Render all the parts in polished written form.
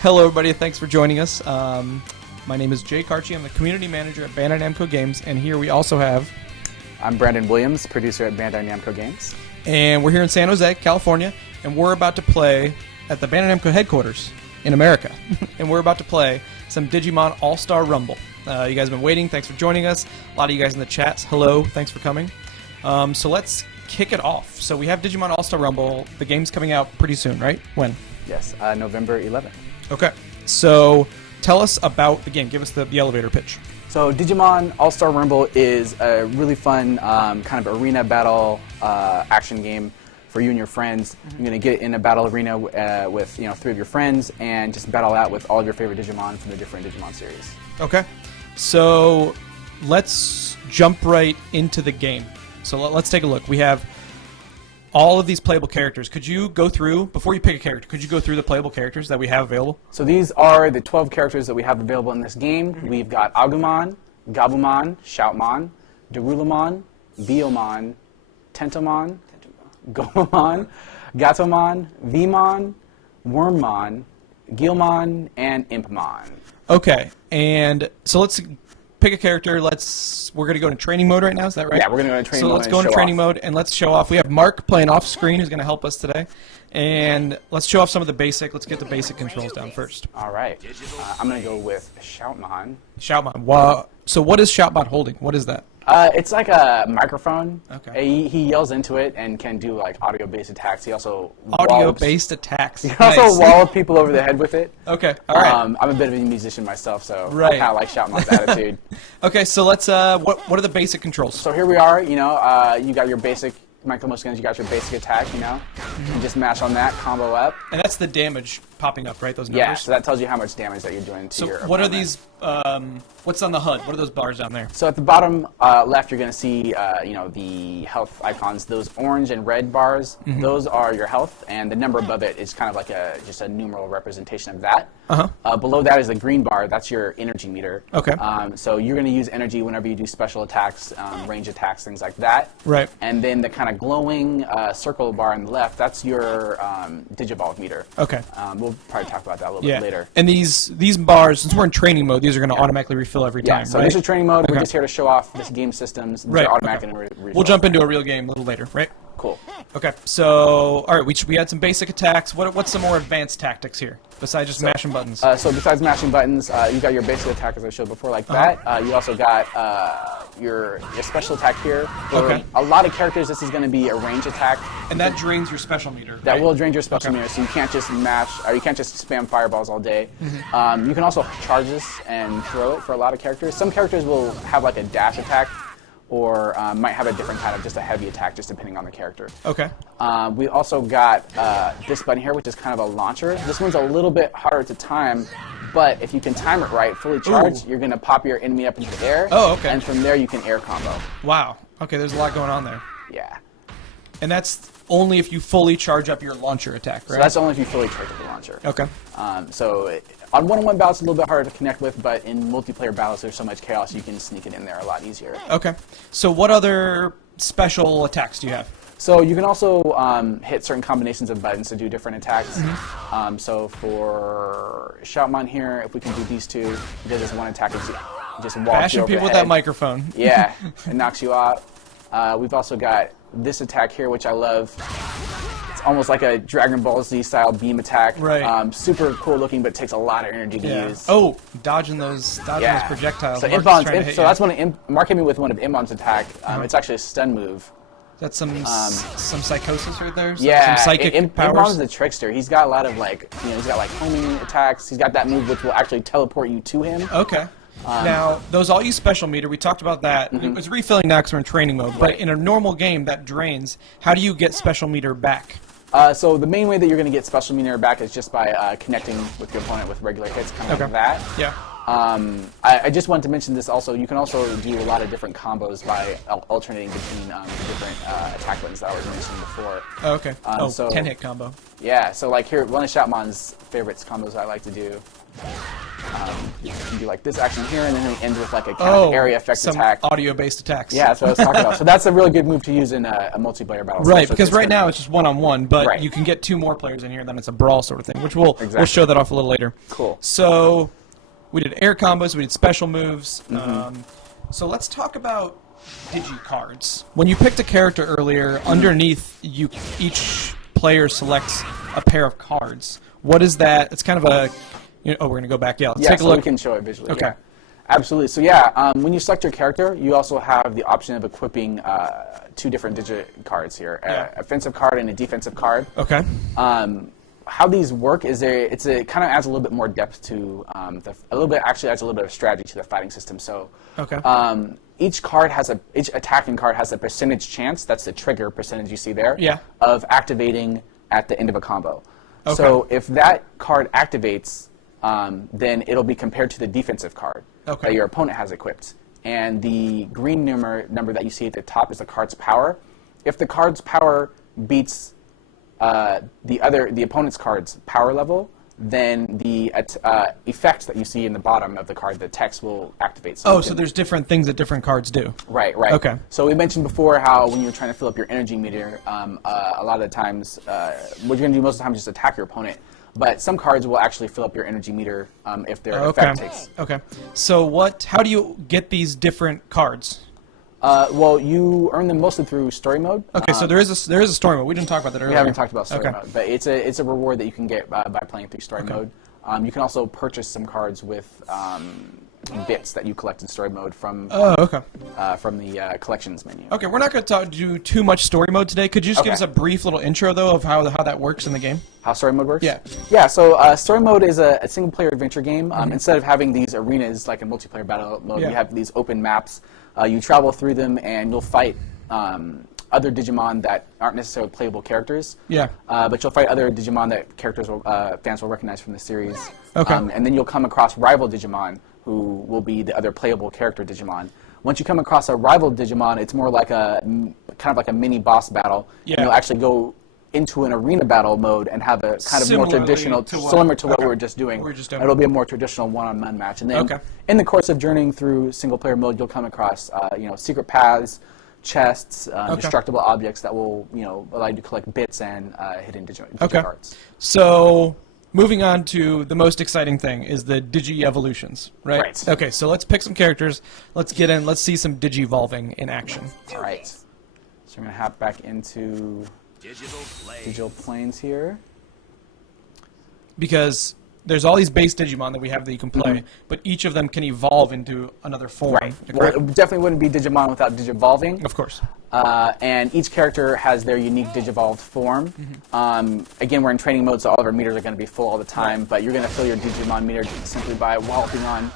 Hello, everybody. Thanks for joining us. My name is Jake Archie. I'm the community manager at Bandai Namco Games, and here we also have... I'm Brandon Williams, producer at Bandai Namco Games. And we're here in San Jose, California, and we're about to play at the Bandai Namco headquarters in America. And we're about to play some Digimon All-Star Rumble. You guys have been waiting. Thanks for joining us. A lot of you guys in the chats, hello. Thanks for coming. So let's kick it off. So we have Digimon All-Star Rumble. The game's coming out pretty soon, right? When? Yes, November 11th. Okay. So tell us about the game. Give us the elevator pitch. So Digimon All-Star Rumble is a really fun kind of arena battle action game for you and your friends. You're going to get in a battle arena with 3 of your friends and just battle out with all of your favorite Digimon from the different Digimon series. Okay. So let's jump right into the game. So let's take a look. We have all of these playable characters. Could you go through, before you pick a character, could you go through the playable characters that we have available? So these are the 12 characters that we have available in this game. We've got Agumon, Gabumon, Shoutmon, Darulamon, Biomon, Tentomon, Gomamon, Gatomon, Vmon, Wormmon, Gilmon, and Impmon. Okay, and so let's pick a character. We're going to go into training mode right now, is that right? Yeah, we're going to go into training mode. So let's go into training mode and let's show off. We have Mark playing off screen who's going to help us today. And let's show off some of the basic. Let's get the basic controls down first. All right. I'm going to go with Shoutmon. Shoutmon. Wow. So what is Shoutmon holding? What is that? It's like a microphone. Okay. He yells into it and can do like audio-based attacks. He also audio-based attacks. He can also wallop people over the head with it. Okay. All right. I'm a bit of a musician myself, so right. I kind of like Shoutmon's attitude. Okay. So let's. What are the basic controls? So here we are. You got your basic. Michael Muskins, you got your basic attack, you just mash on that, combo up. And that's the damage popping up, right? Those numbers? Yeah, so that tells you how much damage that you're doing to your opponent. What are these, what's on the HUD? What are those bars down there? So at the bottom left, you're going to see, the health icons. Those orange and red bars, those are your health, and the number above it is kind of like just a numeral representation of that. Below that is the green bar. That's your energy meter. Okay. So you're going to use energy whenever you do special attacks, range attacks, things like that. Right. And then the kind of glowing circle bar on the left, that's your Digivolve meter. Okay. We'll probably talk about that a little bit later. And these bars, since we're in training mode, these are going to automatically refill every time, so right? this is training mode. We're just here to show off this game systems. These are automatic and refill. We'll jump into a real game a little later, right? Cool. Okay, so, all right, we had some basic attacks. What's some more advanced tactics here, besides just mashing buttons? So besides mashing buttons, you got your basic attack, as I showed before, like that. You also got your special attack here. For a lot of characters, this is going to be a range attack. And that drains your special meter, That will drain your special meter, so you can't just you can't just spam fireballs all day. You can also charge this and throw it for a lot of characters. Some characters will have like a dash attack, or might have a different kind of just a heavy attack, just depending on the character. Okay. We also got this button here, which is kind of a launcher. This one's a little bit harder to time, but if you can time it right, fully charged, you're going to pop your enemy up into the air. Oh, okay. And from there, you can air combo. Wow. Okay, there's a lot going on there. Yeah. And that's only if you fully charge up your launcher attack, right? So that's only if you fully charge up the launcher. Okay. On one-on-one battles, it's a little bit harder to connect with, but in multiplayer battles, there's so much chaos, you can sneak it in there a lot easier. Okay. So what other special attacks do you have? So you can also hit certain combinations of buttons to do different attacks. So for Shoutmon here, if we can do these two, he does this one attack and just walks Bashing you over people the with head. that microphone. Yeah, it knocks you out. We've also got this attack here, which I love. It's almost like a Dragon Ball Z style beam attack. Right. Super cool looking, but takes a lot of energy to use. Oh, dodging those projectiles. So that's when Mark hit me with one of Immon's attack. It's actually a stun move. That's some psychosis right there. Some psychic powers. Immon's the trickster. He's got a lot of he's got like homing attacks. He's got that move which will actually teleport you to him. Okay. Now, those all use special meter. We talked about that. It's refilling now because we're in training mode. But in a normal game, that drains. How do you get special meter back? So the main way that you're going to get special meter back is just by connecting with your opponent with regular hits, kind of like that. Yeah. I just wanted to mention this also. You can also do a lot of different combos by alternating between different attack buttons that I was mentioning before. Oh, okay. So 10-hit combo. Yeah, so like here, one of Shoutmon's favorites combos I like to do You can do like this action here, and then they end with like a kind of area effect some attack. audio-based attacks. Yeah, that's what I was talking about. So that's a really good move to use in a multiplayer battle. Right, So because right now it's just one-on-one, but Right. you can get 2 more players in here, and then it's a brawl sort of thing, which we'll Exactly. show that off a little later. Cool. So we did air combos, we did special moves. Mm-hmm. So let's talk about digi cards. When you picked a character earlier, underneath each player selects a pair of cards. What is that? It's kind of a we're gonna go back. Yeah, let's take a so look. we can show it visually. Okay. Yeah. Absolutely. So yeah, when you select your character, you also have the option of equipping 2 different digit cards here: Yeah. a offensive card and a defensive card. Okay. How these work is it kind of adds a little bit more depth to adds a little bit of strategy to the fighting system. So Okay. each attacking card has a percentage chance. That's the trigger percentage you see there. Yeah. Of activating at the end of a combo. Okay. So if that card activates, then it'll be compared to the defensive card Okay. that your opponent has equipped. And the green number that you see at the top is the card's power. If the card's power beats the opponent's card's power level, then the effect that you see in the bottom of the card, the text will activate. Oh, so there's different things that different cards do. Right. Okay. So we mentioned before how when you're trying to fill up your energy meter, a lot of the times, what you're going to do most of the time is just attack your opponent. But some cards will actually fill up your energy meter if their effect takes. Okay. So how do you get these different cards? Well, you earn them mostly through story mode. Okay, so there is a story mode. We didn't talk about that earlier. We haven't talked about story Okay. mode, but it's a reward that you can get by playing through story mode. You can also purchase some cards with bits that you collect in story mode from the collections menu. Okay, we're not going to do too much story mode today. Could you just give us a brief little intro, though, of how that works in the game? How story mode works? Yeah. Yeah, so story mode is a single-player adventure game. Instead of having these arenas like a multiplayer battle mode, Yeah. you have these open maps. You travel through them, and you'll fight other Digimon that aren't necessarily playable characters. Yeah. But you'll fight other Digimon that fans will recognize from the series. Okay. And then you'll come across rival Digimon, who will be the other playable character Digimon. Once you come across a rival Digimon, it's more like kind of like a mini boss battle. Yeah. And you'll actually go into an arena battle mode and have a kind of more traditional, similar to what we were just doing. It'll be a more traditional one-on-one match. And then in the course of journeying through single-player mode, you'll come across secret paths, chests, destructible objects that will allow you to collect bits and hidden digi cards. So moving on to the most exciting thing is the Digi evolutions, right? Right. Okay, so let's pick some characters. Let's get in. Let's see some Digi evolving in action. All right. So we're going to hop back into digital planes here. Because there's all these base Digimon that we have that you can play, but each of them can evolve into another form. Right. Well, it definitely wouldn't be Digimon without Digivolving. Of course. And each character has their unique Digivolved form. Again, we're in training mode, so all of our meters are going to be full all the time, but you're going to fill your Digimon meter simply by walloping on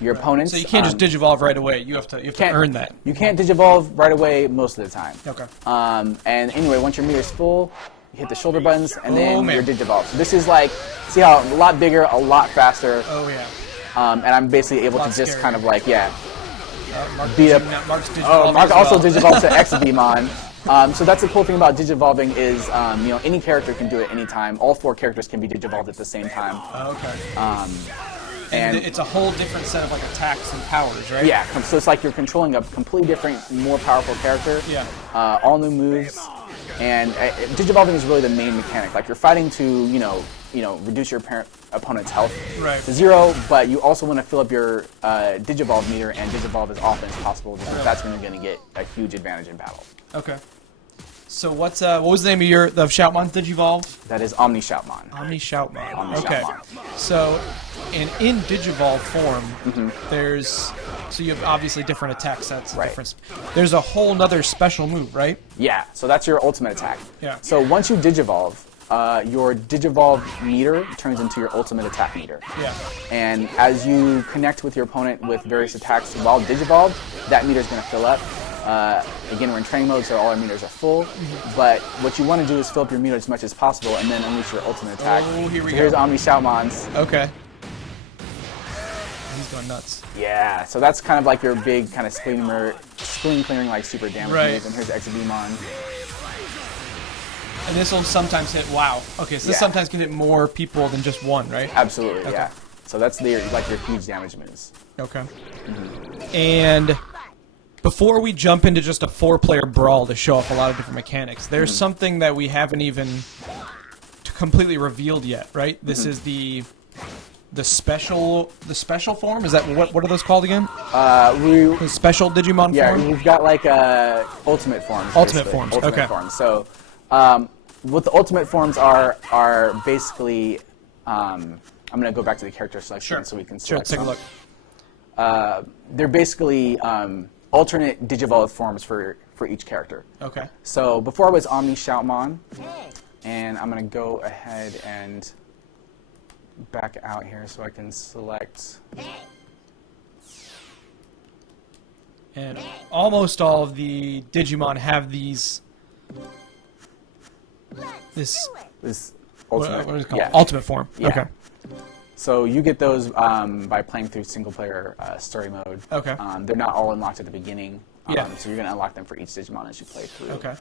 your opponents. So you can't just Digivolve right away. You have to earn that. You can't Digivolve right away most of the time. Okay. And anyway, once your meter's full, you hit the shoulder buttons, and then you're Digivolved. So this is like, see how a lot bigger, a lot faster. Oh, yeah. And I'm basically able to just scarier. kind of like, Mark beat up. Mark's Digivolving Oh, Mark as also well. Digivolved to XTGN. So that's the cool thing about Digivolving is, any character can do it anytime. All 4 characters can be Digivolved at the same time. Okay. And it's a whole different set of like attacks and powers, right? Yeah, so it's like you're controlling a completely different, more powerful character. Yeah. All new moves, and Digivolving is really the main mechanic. Like you're fighting to, reduce your opponent's health to 0, but you also want to fill up your Digivolve meter and Digivolve as often as possible because that's when you're going to get a huge advantage in battle. Okay. So what was the name of Shoutmon's Digivolve? That is Omni Shoutmon. Omni Shoutmon. Omni Okay. Shoutmon. So, and in Digivolve form, so you have obviously different attack sets. Right. There's a whole nother special move, right? Yeah, so that's your ultimate attack. Yeah. So once you Digivolve, your Digivolve meter turns into your ultimate attack meter. Yeah. And as you connect with your opponent with various attacks while Digivolved, that meter is going to fill up. Again, we're in training mode, so all our meters are full. But what you want to do is fill up your meter as much as possible and then unleash your ultimate attack. Oh, here we go. Here's Omni Shoutmon's. Okay. He's going nuts. Yeah, so that's kind of like your big kind of screen clearing like super damage move. And here's XTGN. And this will sometimes hit, wow. Okay, so this sometimes can hit more people than just one, right? Absolutely, yeah. So that's your huge damage moves. Okay. And before we jump into just a 4-player brawl to show off a lot of different mechanics, there's something that we haven't even completely revealed yet, right? This is the special form. Is that what are those called again? The special Digimon form. Yeah, we've got like ultimate forms. Ultimate forms. Ultimate forms. So what the ultimate forms are basically. I'm going to go back to the character selection so we can select take a look. They're basically alternate Digivolve forms for each character. Okay. So before I was Omni Shoutmon, and I'm going to go ahead and back out here so I can select. And almost all of the Digimon have this Ultimate. what is it called? Ultimate form. Yeah. Okay. So you get those by playing through single-player story mode. Okay. They're not all unlocked at the beginning. Yeah. So you're going to unlock them for each Digimon as you play through. Okay.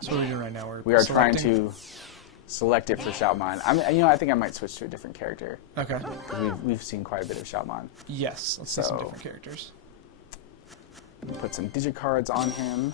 So what are we doing right now? We are trying to select it for Shoutmon. I think I might switch to a different character. Okay. We've seen quite a bit of Shoutmon. Yes. Let's see some different characters. Put some Digicards on him.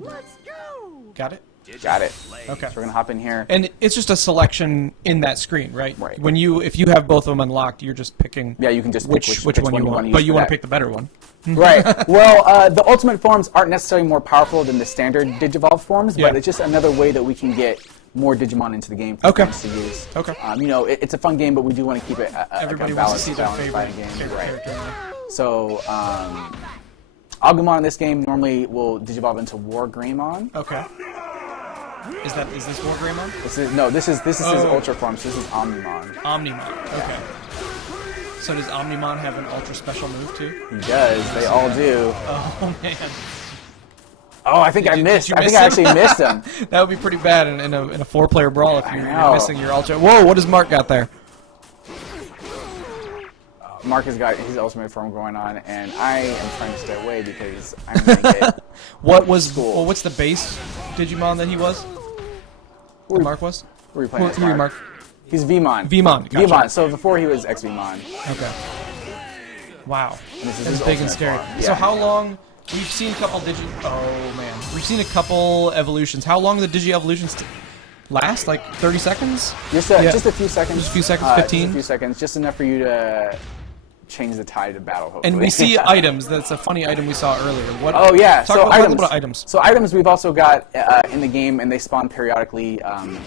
Let's go! Got it? Got it. Okay. So we're going to hop in here. And it's just a selection in that screen, right? Right. If you have both of them unlocked, you're just picking. Yeah, you can just which pick one you want. But you want to pick the better one. Right. Well, the ultimate forms aren't necessarily more powerful than the standard Digivolve forms, but it's just another way that we can get more Digimon into the game for fans to use. Okay. It's a fun game, but we do want to keep it Everybody like a wants to see their balanced favorite game. Right. character. So, Agumon in this game normally will Digivolve into War Greymon. Okay. Is this War Greymon? This is his Ultra form. So this is Omnimon. Omnimon. Okay. So does Omnimon have an ultra special move too? He does. They all do. Oh man. Oh, I think I missed. I think him? I actually missed him. That would be pretty bad in a 4-player brawl if you're know. missing your ultra. Whoa! What does Mark got there? Mark has got his ultimate form going on, and I am trying to stay away because I'm going to get. What's the base Digimon that he was? That Mark was? Who are we playing? Who are you, Mark? He's Vmon. Vmon. Gotcha. Vmon. So before he was X-Vmon. Okay. Wow. This is That's his big and ultimate scary. form. Yeah. So how long? We've seen a couple Oh man, we've seen a couple evolutions. How long do the Digi evolutions last? Like 30 seconds? Just a few seconds. Just a few seconds. 15. Just a few seconds. Just enough for you to change the tide of battle. Hopefully. And we see items. That's a funny item we saw earlier. What? Oh yeah. Talk So a little bit about items. So items we've also got in the game, and they spawn periodically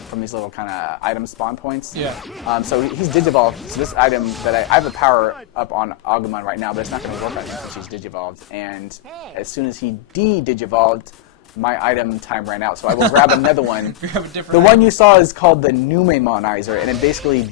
from these little kind of item spawn points. Yeah. So he's Digivolved. So this item that I have a power up on Agumon right now, but it's not going to work on him because he's Digivolved. And as soon as he de-Digivolved, my item time ran out. So I will grab another one. Grab a different The one you saw is called the Numemonizer, and it basically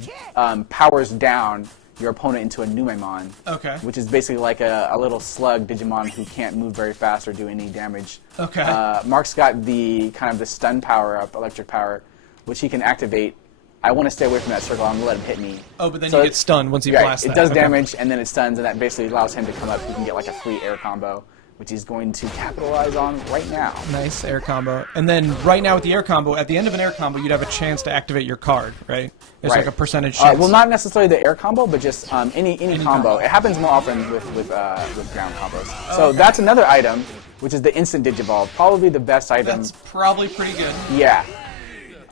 powers down your opponent into a Numemon. Okay. Which is basically like a little slug Digimon who can't move very fast or do any damage. Okay. Mark's got the kind of the stun power up, electric power, which he can activate. I want to stay away from that circle. I'm going to let him hit me. Oh, but then you get stunned once you blast that. It does damage, and then it stuns, and that basically allows him to come up. He can get like a free air combo, which he's going to capitalize on right now. Nice air combo. And then right now with the air combo, at the end of an air combo, you'd have a chance to activate your card, right? There's like a percentage chance. Well, not necessarily the air combo, but just any combo. It happens more often with ground combos. So that's another item, which is the instant Digivolve. Probably the best item. That's probably pretty good. Yeah.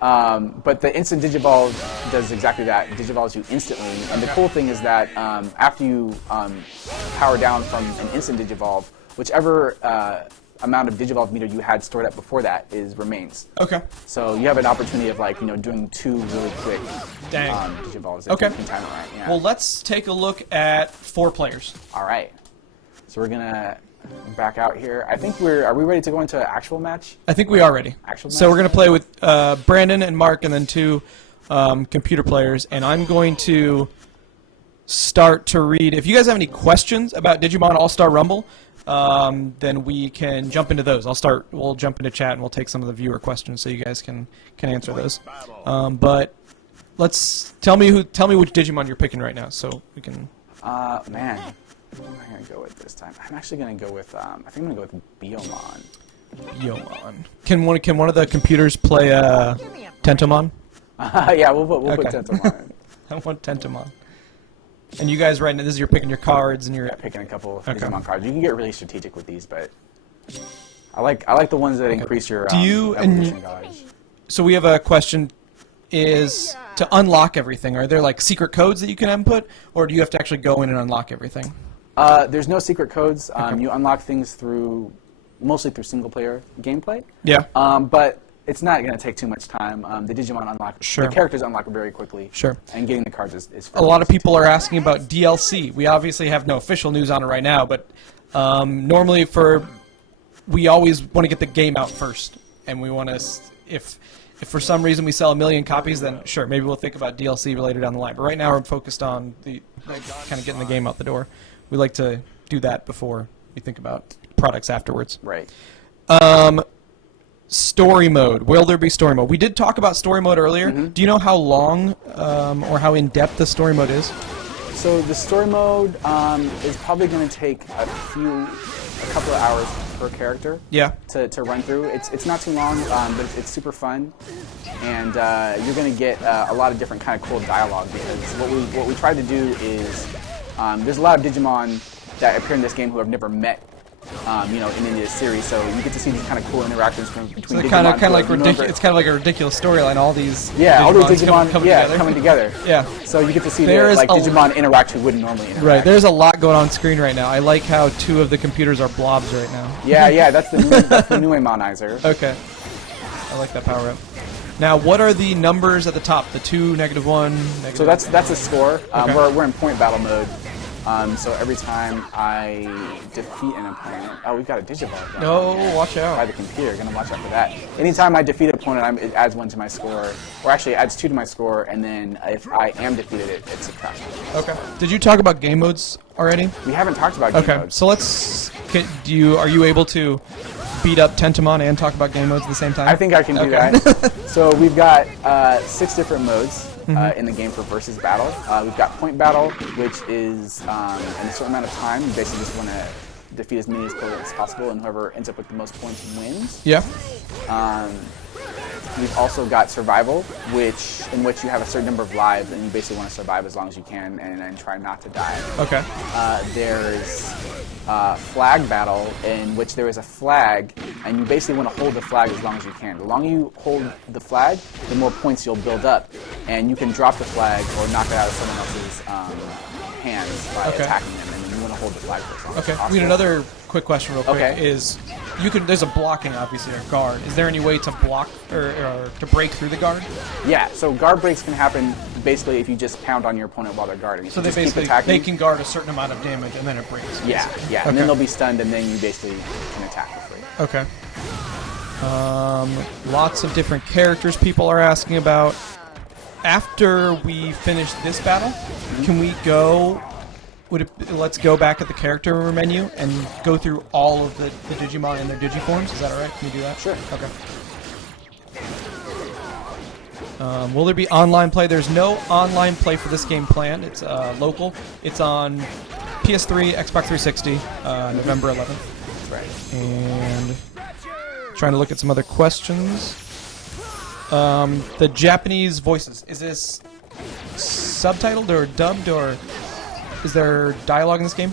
But the instant Digivolve does exactly that. It Digivolves you instantly. And the cool thing is that after you power down from an instant Digivolve, whichever amount of Digivolve meter you had stored up before that remains. Okay. So you have an opportunity of doing 2 really quick Digivolves. If you can time it right. Yeah. Well, let's take a look at 4 players. All right. So we're gonna back out here. I think are we ready to go into an actual match? I think we are ready. Actual so match? we're gonna play with Brandon and Mark, and then 2 computer players. And I'm going to start to read. If you guys have any questions about Digimon All-Star Rumble, then we can jump into those. We'll jump into chat and we'll take some of the viewer questions so you guys can answer those. But tell me which Digimon you're picking right now so we can. Man, what am I gonna go with this time? I'm actually gonna go with I think I'm gonna go with Biomon. Yomon. Can one of the computers play Tentomon? Yeah, we'll put Okay. Tentomon in. I want Tentomon. And you guys right now, this is you're picking your cards and you're Picking a couple of Okay. Digimon cards. You can get really strategic with these, but I like the ones that increase your Do you- and- evolution knowledge. So we have a question: is to unlock everything? Are there like secret codes that you can input, or do you have to actually go in and unlock everything? There's no secret codes. You unlock things mostly through single-player gameplay. Yeah. But it's not going to take too much time. The Digimon unlock, Sure. the characters unlock very quickly. Sure. And getting the cards is A lot of people are asking about DLC. We obviously have no official news on it right now, but normally we always want to get the game out first, and we want to if for some reason we sell 1 million copies, then sure, maybe we'll think about DLC later down the line. But right now we're focused on the kind of getting the game out the door. We like to do that before we think about products afterwards. Right. Story mode. Will there be story mode? We did talk about story mode earlier. Do you know how long or how in-depth the story mode is? So the story mode is probably going to take a couple of hours per character. Yeah. To run through. It's not too long, but it's super fun, and you're going to get a lot of different kind of cool dialogue, because what we tried to do is there's a lot of Digimon that appear in this game who have never met. In the series, so you get to see these kind of cool interactions between Digimon. Kind of like who have never- it's kind of like a ridiculous storyline. All these all those Digimon coming together. Yeah. So you get to see There is a- Digimon interact who wouldn't normally interact. Right. There's a lot going on screen right now. I like how 2 of the computers are blobs right now. Yeah, that's the new Amonizer. Okay. I like that power up. Now, what are the numbers at the top? The 2, -1, negative. So that's a score. Okay. We're in point battle mode. So every time I defeat an opponent, we've got a Digivolve. Oh, watch By out. the computer, gonna watch out for that. Anytime I defeat an opponent, it adds 1 to my score, or actually it adds 2 to my score, and then if I am defeated, it subtracts 1. Okay. Did you talk about game modes already? We haven't talked about game Okay. modes. So are you able to beat up Tentomon and talk about game modes at the same time? I think I can do Okay. that. So we've got 6 different modes in the game for versus battle. We've got point battle, which is in a certain amount of time. You basically just want to defeat as many opponents as possible, and whoever ends up with the most points wins. Yeah. We've also got survival, in which you have a certain number of lives, and you basically want to survive as long as you can and try not to die. Okay. There's flag battle, in which there is a flag, and you basically want to hold the flag as long as you can. The longer you hold the flag, the more points you'll build up, and you can drop the flag or knock it out of someone else's hands by Okay. attacking them, and then you want to hold the flag for as long as Okay. possible. We had another quick question real quick. Okay. There's a blocking, obviously, or guard. Is there any way to block or to break through the guard? Yeah, so guard breaks can happen basically if you just pound on your opponent while they're guarding. If So you they just keep basically attacking. they can guard a certain amount of damage and then it breaks. Yeah, basically. and Okay. then they'll be stunned, and then you basically can attack for free. Okay. Lots of different characters people are asking about. After we finish this battle, can we go? Let's go back at the character menu and go through all of the Digimon in their Digiforms. Is that alright? Can we do that? Sure. Okay. Will there be online play? There's no online play for this game planned. It's local. It's on PS3, Xbox 360, November 11th. That's right. And trying to look at some other questions. The Japanese voices. Is this subtitled or dubbed, or is there dialogue in this game?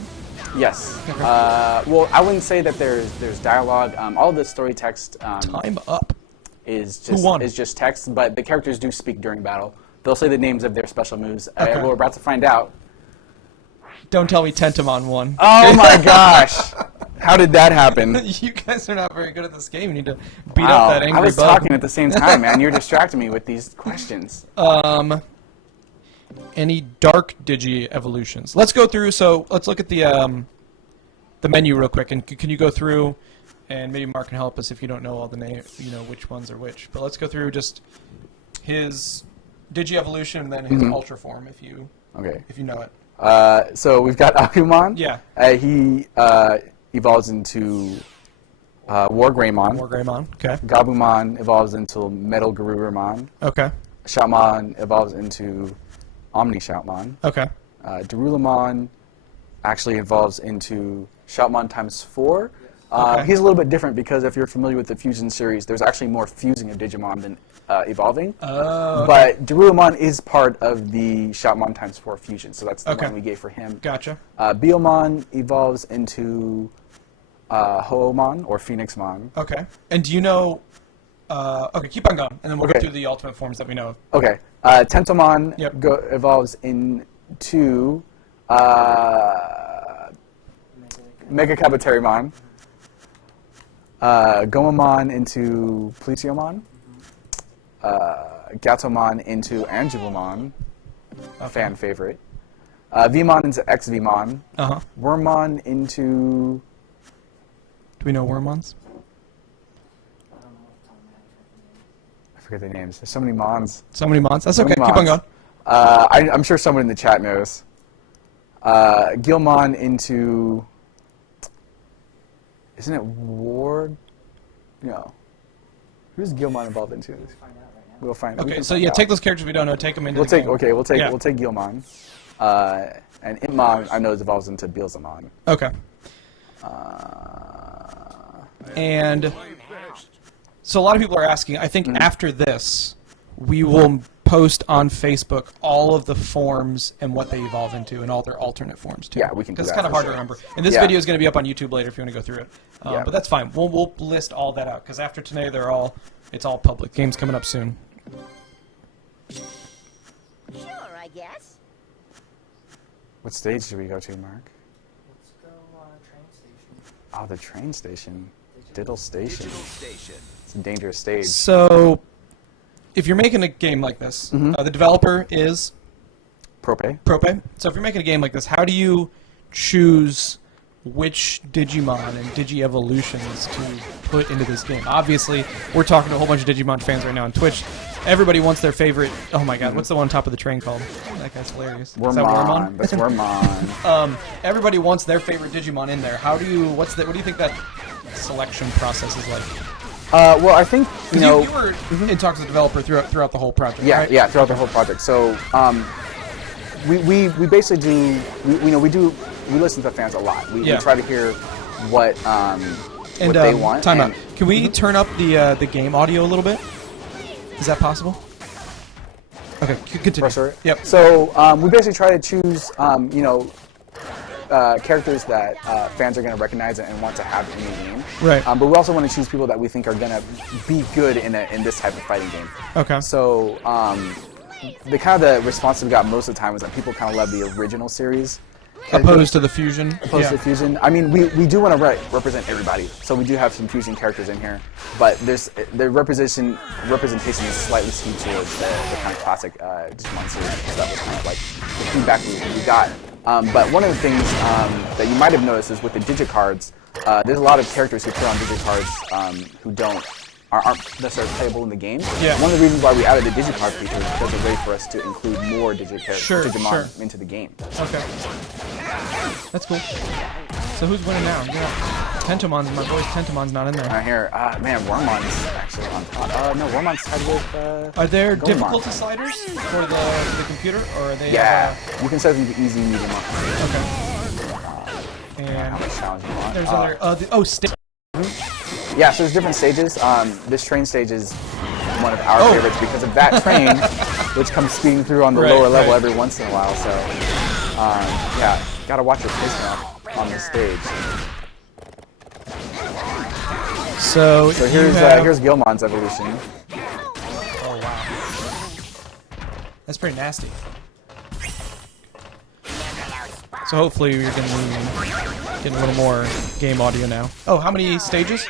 Yes. Okay. Well, I wouldn't say that there's dialogue. All the story text Time up. is Who won? just text, but the characters do speak during battle. They'll say the names of their special moves. Okay. We're about to find out. Don't tell me Tentomon won. Oh my gosh! How did that happen? You guys are not very good at this game. You need to beat Wow, up that angry I was bug. talking at the same time, man. You're distracting me with these questions. Any dark Digi evolutions? Let's go through. So let's look at the menu real quick, and can you go through? And maybe Mark can help us if you don't know all the names, you know which ones are which. But let's go through just his Digi evolution and then his Ultra form, if you know it. So we've got Agumon. Yeah. He evolves into War Greymon. War Greymon. Okay. Gabumon evolves into Metal Garurumon. Okay. Shoutmon evolves into Omni Shoutmon. Okay. Darulamon actually evolves into Shoutmon times 4. Okay. He's a little bit different because if you're familiar with the Fusion series, there's actually more fusing of Digimon than evolving. Oh. Okay. But Darulamon is part of the Shoutmon times 4 fusion, so that's the Okay. one we gave for him. Gotcha. Biomon evolves into Hoomon or Phoenixmon. Okay. And do you know? Okay, keep on going, and then we'll go Okay. through the ultimate forms that we know of. Okay. Tentomon Yep. evolves into Mega Kabuterimon. Gomamon into Plesiomon. Gatomon into Angulomon, a fan favorite. Vmon into XVmon. Uh-huh. Wormmon into... Do we know Wormmons? I forget their names. There's so many Mons. So many Mons. That's So okay. many Keep on Mons. going. I'm sure someone in the chat knows. Gilmon into... Isn't it Ward? No. Who's Gilmon involved into? We'll find. we Okay, can so find yeah, out. take those characters we don't know, take them into We'll the take. game. Okay, we'll take. Yeah. We'll take Gilmon. And Imon, I know, evolves into Beelzemon. Okay. And so a lot of people are asking, I think after this, we will post on Facebook all of the forms and what they evolve into and all their alternate forms too. Yeah, we can do Because it's that kind of for hard sure. to remember. And this Yeah. video is going to be up on YouTube later if you want to go through it. Yeah. But that's fine. We'll list all that out because after today, it's all public. Game's coming up soon. Sure, I guess. What stage should we go to, Mark? Let's go train station. Oh, the train station. Diddle Station. It's a dangerous stage. So if you're making a game like this, the developer is Prope. Prope. So if you're making a game like this, how do you choose which Digimon and Digi-evolutions to put into this game? Obviously, we're talking to a whole bunch of Digimon fans right now on Twitch. Everybody wants their favorite... Oh my god, what's the one on top of the train called? That guy's hilarious. Is that Wormmon. That's Wormmon. Everybody wants their favorite Digimon in there. How do you... What do you think that selection process is like? Well, I think, you 'Cause know... you were in talks with the developer throughout the whole project, Yeah, right? yeah, throughout the whole project. So, we basically do... We listen to the fans a lot. We Yeah. try to hear what they want. Time out. and- Can we turn up the game audio a little bit? Is that possible? Okay, continue. Pressure. Yep. So we basically try to choose, characters that fans are going to recognize and want to have in the game. Right. But we also want to choose people that we think are going to be good in this type of fighting game. Okay. So the kind of the response we got most of the time was that people kind of love the original series. Opposed to the fusion. Opposed to Fusion. I mean, we do want to represent everybody, so we do have some Fusion characters in here, but the representation is slightly skewed towards the kind of classic Digimon series. That was kind of like the feedback we got. But one of the things that you might have noticed is with the Digicards, there's a lot of characters who put on Digicards who aren't necessarily playable in the game. Yeah. One of the reasons why we added the Digicard feature is because it's a way for us to include more Digimon into the game. Okay. That's cool. So who's winning now? Yeah. Tentomon's, my boy Tentomon's not in there. Right here, man, Wormmon's actually on top. No, Wormmon's tied with. Are there Gomamon. difficulty sliders for the computer, or are they? Yeah, you can set them to easy, medium, or Okay. And how much challenge you want. there's other. Stage. Yeah, so there's different stages. This train stage is one of our favorites because of that train, which comes speeding through on the lower level every once in a while. So, yeah, gotta watch your placement on this stage. So here's Gilmon's evolution. Oh wow. That's pretty nasty. So hopefully you're getting a little more game audio now. Oh, how many stages?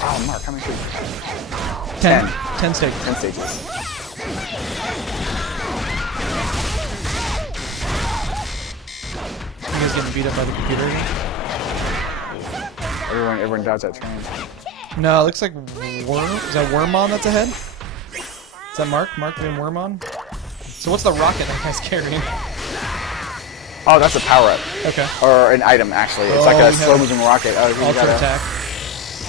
Oh, Mark, how many stages? 10. 10 stages. 10 stages. You guys getting beat up by the computer again? Everyone dodged that train. No, it looks like Is that Wormmon that's ahead? Is that Mark? Mark being Wormmon? So what's the rocket that guy's carrying? Oh, that's a power-up. Okay. Or an item, actually. It's like a slow-moving rocket. Oh, Ultra attack.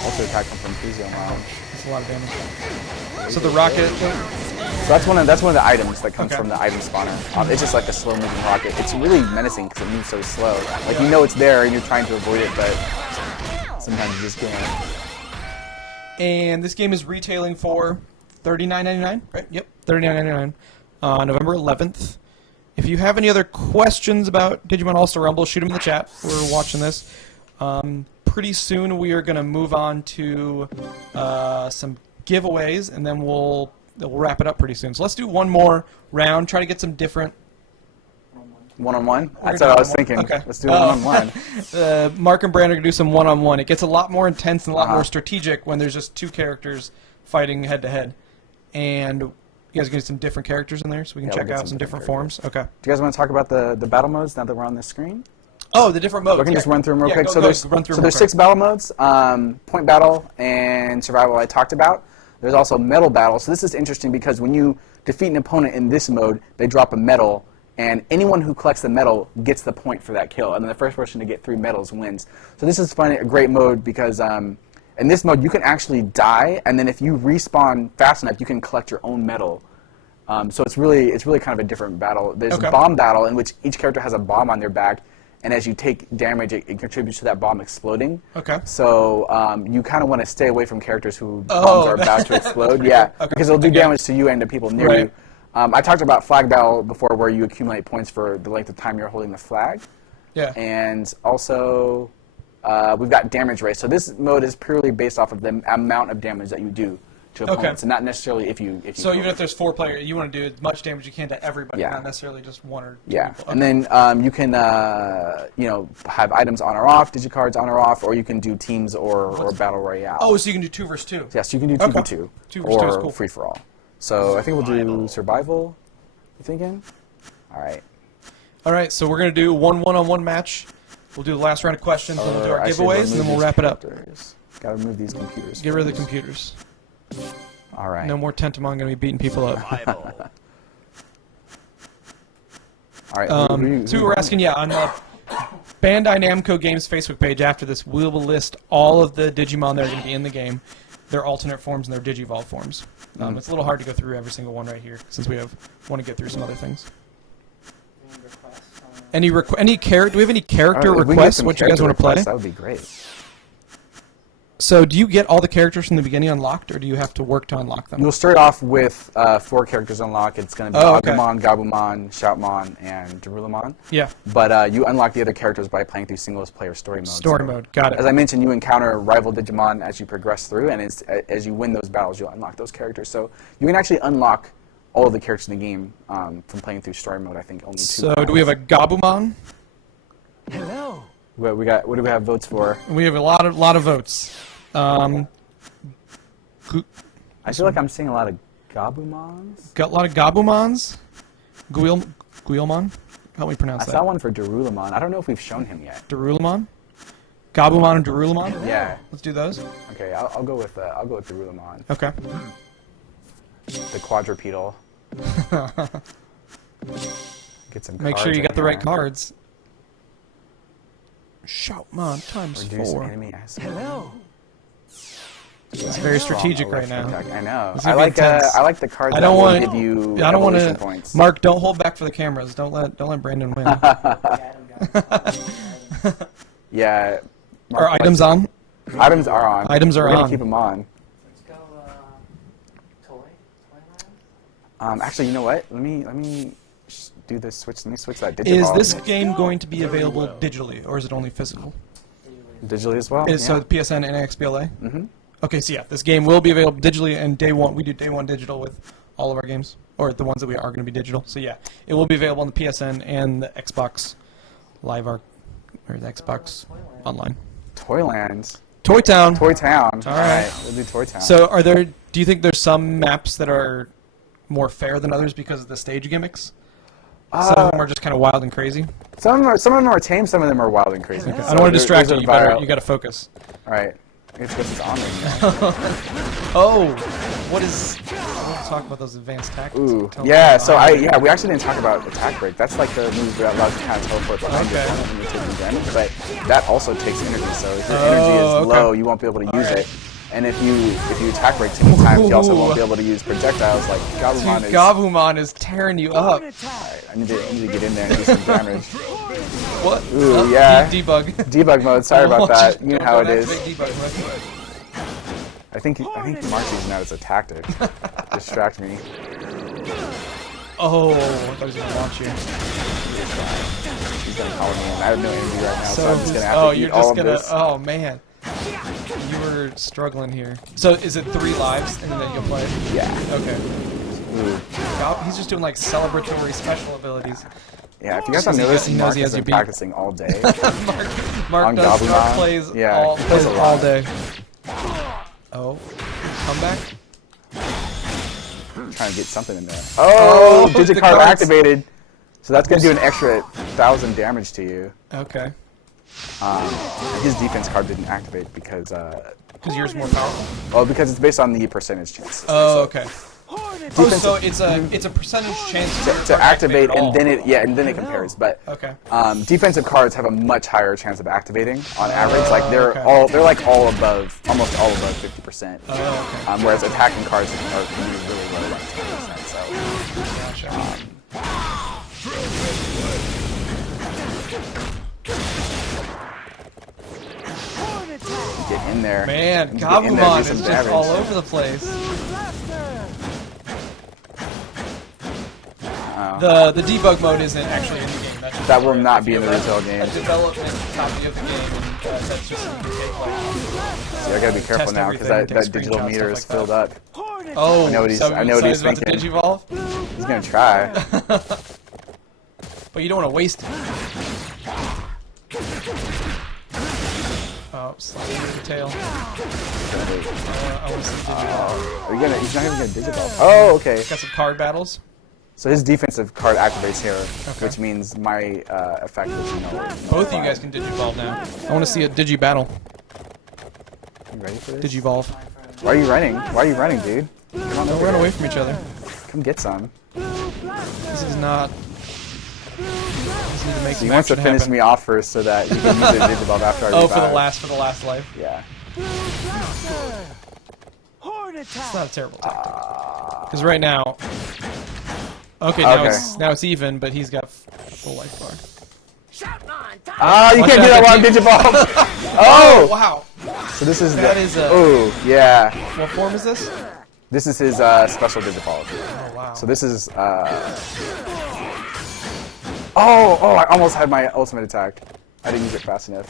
Ultra attack comes from Plesiomon. That's a lot of damage. So the rocket... that's one of the items that comes Okay. from the item spawner. It's just like a slow moving rocket. It's really menacing because it moves so slow. Like you know it's there and you're trying to avoid it, but sometimes you just can't. And this game is retailing for $39.99, right? Yep, $39.99 on November 11th. If you have any other questions about Digimon All-Star Rumble, shoot them in the chat. We're watching this. Pretty soon we are going to move on to some giveaways, and then we'll wrap it up pretty soon. So let's do one more round. Try to get some different. One-on-one? That's gonna what I do was thinking. Okay. Let's do one-on-one. Mark and Brandon are going to do some one-on-one. It gets a lot more intense and a lot Uh-huh. more strategic when there's just two characters fighting head-to-head. And you guys are going to do some different characters in there, so we can Yeah, we'll check get out some some different different forms. Okay. Do you guys want to talk about the battle modes now that we're on the screen? Oh, the different modes. We can just run through them real quick. Go, There's run through so them there's real 6 battle modes: point battle and survival. I talked about. There's also medal battle. So this is interesting because when you defeat an opponent in this mode, they drop a medal, and anyone who collects the medal gets the point for that kill. And then the first person to get 3 medals wins. So this is a great mode because in this mode you can actually die, and then if you respawn fast enough, you can collect your own medal. So it's really kind of a different battle. There's Okay. bomb battle in which each character has a bomb on their back, and as you take damage, it contributes to that bomb exploding. Okay. So you kind of want to stay away from characters who Oh, bombs are about to explode. Yeah, Okay. because it'll do damage to you and to people near Right. you. I talked about flag battle before, where you accumulate points for the length of time you're holding the flag. Yeah. And also, we've got damage race. So this mode is purely based off of the amount of damage that you do to opponents, and not necessarily if you. So even if there's 4 players, you want to do as much damage you can to everybody, Yeah. not necessarily just 1 or 2 Yeah, people. and then you can have items on or off, digicards on or off, or you can do teams or battle royale. Oh, so you can do 2 versus 2. Yes, you can do Okay. 2v2 2 versus 2 is or cool. free for all. So I think we'll do survival. You thinking? All right. All right, so we're going to do one one-on-one match. We'll do the last round of questions, then we'll do our giveaways, and then we'll wrap it up. Got to remove these computers. Get rid of the first. computers. All right. No more Tentamon going to be beating people up. All right. So we were asking, on the Bandai Namco Games Facebook page after this, we will list all of the Digimon that are going to be in the game, their alternate forms and their Digivolve forms. It's a little hard to go through every single one right here since we want to get through some other things. Any requests on Do we have any character If we can get requests? some What you guys character want to play? requests, That would be great. So do you get all the characters from the beginning unlocked, or do you have to work to unlock them? You'll start off with 4 characters unlocked. It's going to be Oh, okay. Agumon, Gabumon, Shoutmon, and Darulamon. Yeah. But you unlock the other characters by playing through single-player story mode. Story So, mode. Got it. As I mentioned, you encounter rival Digimon as you progress through, and as you win those battles, you'll unlock those characters. So you can actually unlock all of the characters in the game from playing through story mode. I think only 2. So do we have a Gabumon? What do we have votes for? We have a lot of votes. I feel like I'm seeing a lot of Gabumons. Got a lot of Gabumons. Guilmon? Help me pronounce I that. saw one for Darulamon. I don't know if we've shown him yet. Darulamon? Gabumon and Darulamon? Yeah. Let's do those. Okay, I'll go with Darulamon. Okay. The quadrupedal. Get some. Make cards sure you in got the right here. cards. Shoutmon times Reduce 4. enemy as It's very strategic right now. I know. This is I gonna be intense. like the cards I that don't will want give you I don't want evolution to. points. Mark, don't hold back for the cameras. Don't let Brandon win. Yeah. Are items on? Items are on. Items are We're gonna on. keep them on. Let's go, Toyland? Actually, you know what? Let me do this switch. Let me switch that Digivolve. Is this game going to be available digitally, or is it only physical? digitally as well? So PSN and XBLA? Mm-hmm. Okay, so yeah, this game will be available digitally, and day one, we do day one digital with all of our games, or the ones that we are going to be digital. So yeah, it will be available on the PSN and the Xbox Live or the Xbox Online. Toyland. Toy Town. Toy Town. All right. We'll do Toy Town. So do you think there's some maps that are more fair than others because of the stage gimmicks? Some of them are just kind of wild and crazy. some of them are tame. Some of them are wild and crazy. I don't want to distract you. You got to focus. All right. It's because it's on there. Oh, what is? I want to talk about those advanced tactics. Ooh, Tell me yeah. about So it. we actually didn't talk about attack break. That's like the move that allows you to kind of teleport behind Okay. you when you're taking damage. But that also takes energy. So if your energy Oh, is okay. low, you won't be able to use it. And if you attack break too many times, you also won't be able to use projectiles like Gabumon Dude, is. Gabumon is tearing you up. Alright, I need to get in there and do some damage. What? Ooh, yeah. Debug. Debug mode. Sorry about that. You know how it Don't is. activate debug mode. I think Mark's using that as a tactic. Distract me. Oh, I thought he was gonna launch you. He's gonna call me in. I have no energy right now, so I'm just gonna have oh, to you're eat all just of gonna. this. Oh man, you were struggling here. So is it 3 lives and then you'll play? Yeah. Okay. Ooh. He's just doing like celebratory special abilities. Yeah, if you guys Because don't he notice, knows Mark he has has you been beat. practicing all day. Mark On does. Mark Gabumon? plays Yeah, all he plays plays a all lot. day. Oh, comeback. Trying to get something in there. Oh, the Digicard cards. activated. So that's gonna do an extra 1,000 damage to you. Okay. His defense card didn't activate because Yours more powerful. well, because it's based on the percentage chance. Oh, okay. Defensive- So it's a percentage chance to activate, at all. and then it compares. But Okay. defensive cards have a much higher chance of activating on average. Like they're okay. like almost all above 50%. Oh, okay. Whereas attacking cards are can be really low, like 10%. So Gotcha. get in there. Man, and get in there and Gabumon do some is just damage. all over the place. The debug mode isn't actually in the game. That's just That will not be in the retail game. A development copy of the game, and that's just so you can take like. See, I gotta be careful test now because everything, that take digital screenshots, meter is stuff like filled up. Oh, I know what he's- so, I know what so he's about to thinking. digivolve, He's gonna try. but you don't want to waste it. Oh, sliding into the tail. I want to see digivolve. Are you gonna? He's not even gonna digivolve. Oh, okay. Got some card battles. So his defensive card activates here, Okay. which means my effect is null. Both of you guys can digivolve now. I want to see a digi battle. You ready for this? Digivolve. Why are you running? Why are you running, dude? Come on Don't over run here. away from each other. Come get some. This is not. Just need to make He some wants to action finish happen. me off first so that you can use the digivolve after I Oh, revive. for the last life. Yeah. It's not a terrible tactic. Because right now. Okay, now Okay. it's even, but he's got full life bar. Ah, you Watch can't do out, that while I'm Digi- digivolve. Oh Oh! wow! So this is That is a- Oh, yeah. What form is this? This is his special digivolve. Oh wow! So this is Oh, I almost had my ultimate attack. I didn't use it fast enough.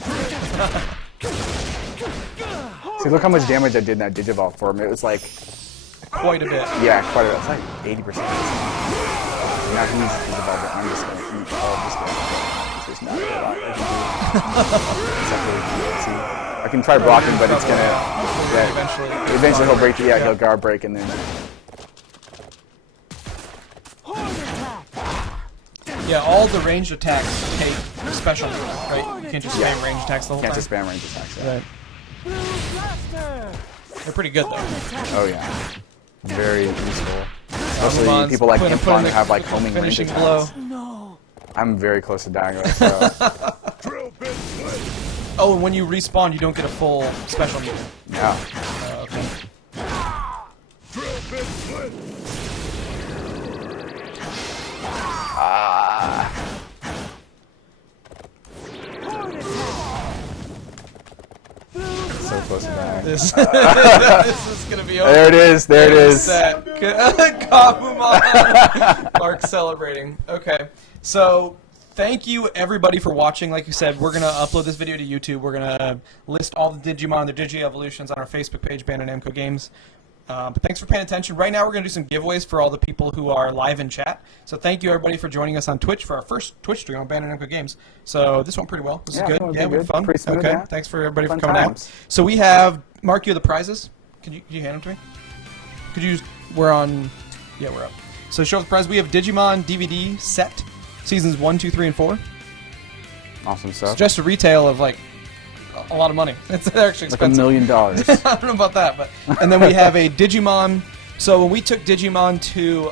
See, look how much damage I did in that digivolve for him. It was like, Quite a bit. yeah, quite a bit. It's like 80%. Now he's digivolving. I'm just gonna eat all of this damage. There's not a lot I can do. Except for, see, I can try blocking, but it's gonna. Yeah, eventually he'll break. Yeah, he'll guard break, and then. Yeah, all the ranged attacks take special, right? You can't just spam ranged attacks the whole Can't time. just spam range attacks. Yeah. Right. They're pretty good though. Oh yeah. Very useful. Especially Gabumon's people like putting Impon in who the have like homing range finishing attacks. blow. I'm very close to dying right now. Oh, and when you respawn, you don't get a full special meter. Yeah. Okay. So close to dying. This, this is gonna be over. There it is. There it is. Set. Gabumon. Mark celebrating. Okay, so thank you everybody for watching. Like you said, we're gonna upload this video to YouTube. We're gonna list all the Digimon, their Digi Evolutions on our Facebook page, Bandai Namco Games. But thanks for paying attention. Right now, we're going to do some giveaways for all the people who are live in chat. So thank you, everybody, for joining us on Twitch for our first Twitch stream on Bandai Namco Games. So this went pretty well. This Yeah, is it good. went Yeah, pretty we had good. fun. Pretty smooth, Okay, yeah. thanks for everybody Fun for coming times. out. So we have, Mark, you have the prizes. Could you hand them to me? Could you, we're on, yeah, we're up. So show the prize. We have Digimon DVD set, seasons 1, 2, 3, and 4. Awesome It's stuff. just a retail of like a lot of money. It's actually Like $1 expensive. million. I don't know about that, but and then we have a Digimon. So when we took Digimon to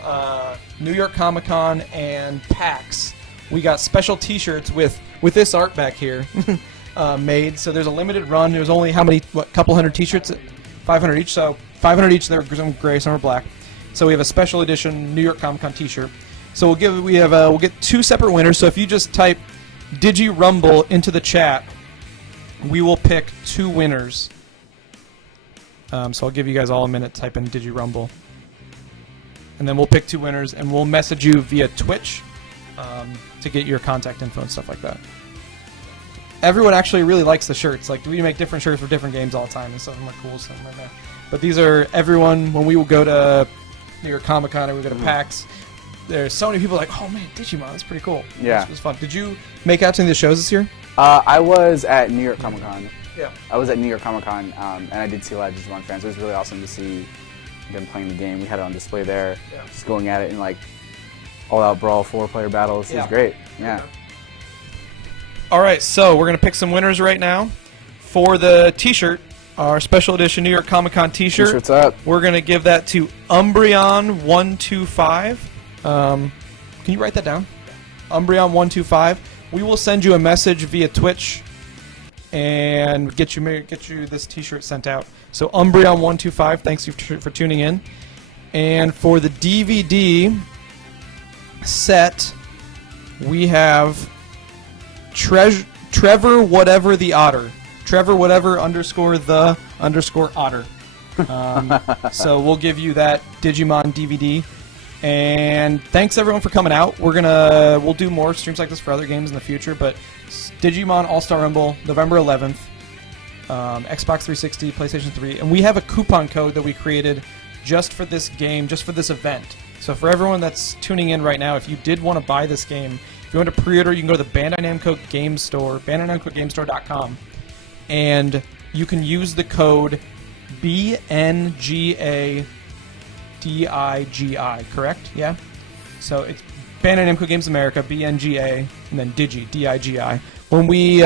New York Comic Con and PAX, we got special T-shirts with this art back here made. So there's a limited run. There was only how many? What? Couple hundred T-shirts 500 each. So 500 each. They're some gray, some are black. So we have a special edition New York Comic Con T-shirt. So we'll get 2 separate winners. So if you just type DigiRumble into the chat, we will pick 2 winners. So I'll give you guys all a minute to type in DigiRumble. And then we'll pick 2 winners, and we'll message you via Twitch to get your contact info and stuff like that. Everyone actually really likes the shirts. Like, we make different shirts for different games all the time, and some of them are cool, some of them are not. But these are everyone, when we will go to New York Comic Con or we go to PAX, there's so many people like, oh man, Digimon, that's pretty cool. Yeah. It was fun. Did you make out to any of the shows this year? I was at New York Comic Con. Yeah. I was at New York Comic Con, and I did see a lot of Digimon fans. It was really awesome to see them playing the game. We had it on display there, just going at it in like all-out brawl, 4-player battles. It was great. Yeah. All right, so we're gonna pick some winners right now for the T-shirt, our special edition New York Comic Con T-shirt. T-shirts up. We're gonna give that to Umbreon125. Can you write that down? Umbreon125. We will send you a message via Twitch and get you this T-shirt sent out. So Umbreon125, thanks for tuning in. And for the DVD set, we have Trevor whatever the otter. Trevor whatever underscore the underscore otter. So we'll give you that Digimon DVD. And thanks everyone for coming out. We'll do more streams like this for other games in the future, but Digimon All-Star Rumble, November 11th, Xbox 360, PlayStation 3, and we have a coupon code that we created just for this game, just for this event. So for everyone that's tuning in right now, if you did want to buy this game, if you want to pre-order, you can go to the Bandai Namco Game Store, BandaiNamcoGameStore.com, and you can use the code BNGADIGI, correct? Yeah? So it's Bandai Namco Games America, BNGA, and then Digi, D-I-G-I. When we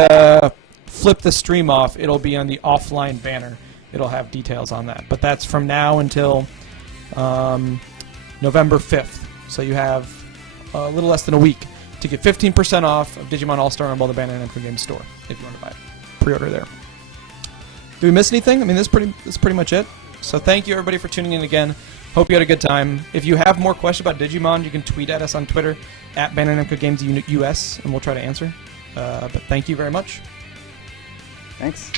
flip the stream off, it'll be on the offline banner. It'll have details on that. But that's from now until November 5th. So you have a little less than a week to get 15% off of Digimon All-Star Rumble on the Bandai Namco Games Store if you want to buy it. Pre-order there. Did we miss anything? I mean, that's pretty much it. So thank you everybody for tuning in again. Hope you had a good time. If you have more questions about Digimon, you can tweet at us on Twitter at Bandai Namco Games US, and we'll try to answer. But thank you very much. Thanks.